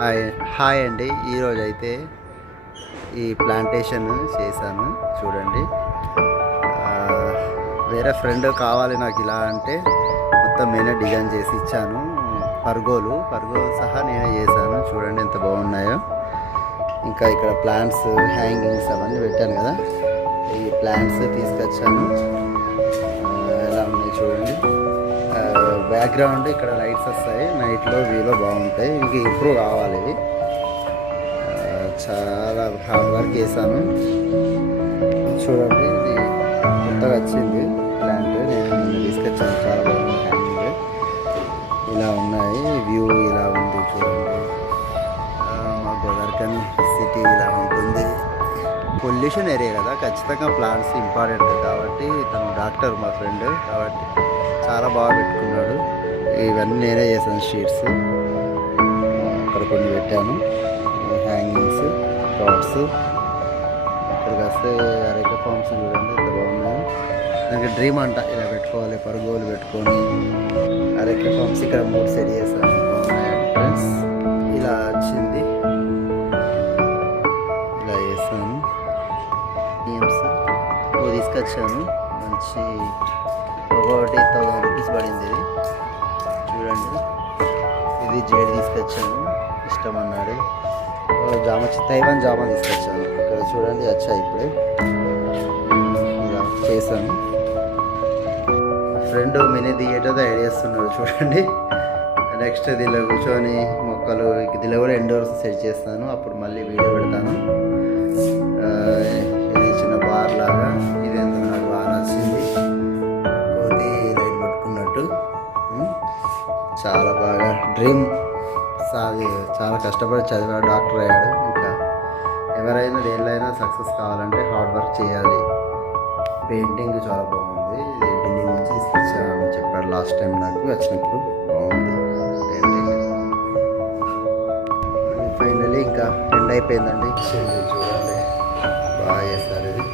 Hi hi అండి. ఈరోజు అయితే ఈ ప్లాంటేషన్ చేశాను చూడండి. ఆ, వేరే ఫ్రెండ్ కావాలి నాకు ఇలా అంటే మొత్తం నేనే డిజైన్ చేసి ఇచ్చాను. పర్గోలు సహా నేనే చేశాను. చూడండి ఎంత బాగున్నాయో. ఇంకా ఇక్కడ ప్లాంట్స్ హ్యాంగింగ్స్ అవన్నీ పెట్టాను కదా, ఈ ప్లాంట్స్ తీసుకొచ్చాను. ఎలా ఉన్నాయి చూడండి. బ్యాక్గ్రౌండ్ ఇక్కడ లైట్స్ వస్తాయి, నైట్లో వ్యూలో బాగుంటాయి. ఇంక ఇంప్రూవ్ కావాలి ఇవి. చాలా హార్డ్ వర్క్ చేశాను. చూడండి ఇది కొత్తగా వచ్చింది ప్లాంట్, నేను తీసుకొచ్చాను. చాలా బాగుంది హ్యాంగింగ్. ఇలా ఉన్నాయి, వ్యూ ఇలా ఉంది చూడండి. మా గోదావరికని సిటీ ఇలా ఉంటుంది. పొల్యూషన్ ఏరియా కదా, ఖచ్చితంగా ప్లాంట్స్ ఇంపార్టెంట్ కాబట్టి తను డాక్టర్ మా ఫ్రెండ్ కాబట్టి చాలా బాగా పెట్టుకున్నాడు. ఇవన్నీ నేనే చేశాను. షీట్స్ అక్కడ కొన్ని పెట్టాను, హ్యాంగింగ్స్, పాట్స్. ఇక్కడికి వస్తే అరేక ఫామ్స్ చూడండి ఎంత బాగున్నాయి. నాకు డ్రీమ్ అంట ఇలా పెట్టుకోవాలి, పరుగోలు పెట్టుకొని అరేక ఫామ్స్. ఇక్కడ 3 సెట్ చేశాను, బాగున్నాయండి ఫ్రెండ్స్. ఇలా వచ్చింది, ఇలా చేశాను. నియమ్స్ తీసుకొచ్చాను, మంచి ఒకటి 1000 రూపీస్ పడింది. ఇది చూడండి. ఇది జేడ్ తీసుకొచ్చాను, ఇష్టం అన్నాడు. జామ తైవాన్ జామ తీసుకొచ్చాను. ఇక్కడ చూడండి వచ్చాయి ఇప్పుడే. ఇలా చేశాను. ఫ్రెండ్ మినీ థియేటర్ తయారు చేస్తున్నాడు చూడండి. నెక్స్ట్ దీనిలో కూర్చొని మొక్కలు దీనిలో కూడా ఇండోర్స్ సెట్ చేస్తాను, అప్పుడు మళ్ళీ వీడియో పెడతాను. ఇది చిన్న బార్ లాగా, ఇది ఎంత నాకు బాగా నచ్చింది. కోతి లైట్ పట్టుకున్నట్టు చాలా బాగా డ్రీమ్ చాలా కష్టపడి చదివాడు, డాక్టర్ అయ్యాడు. ఇంకా ఎవరైనా దేనిలో సక్సెస్ కావాలంటే హార్డ్ వర్క్ చేయాలి. పెయింటింగ్ చాలా బాగుంది. ఇది ఢిల్లీ నుంచి తీసుకొచ్చాను చెప్పాడు లాస్ట్ టైం నాకు వచ్చినప్పుడు. బాగుంది పెయింటింగ్. ఫైనలీ ఇంకా ఎండ్ అయిపోయిందండి. చూడండి బాగా చేస్తారు ఇది.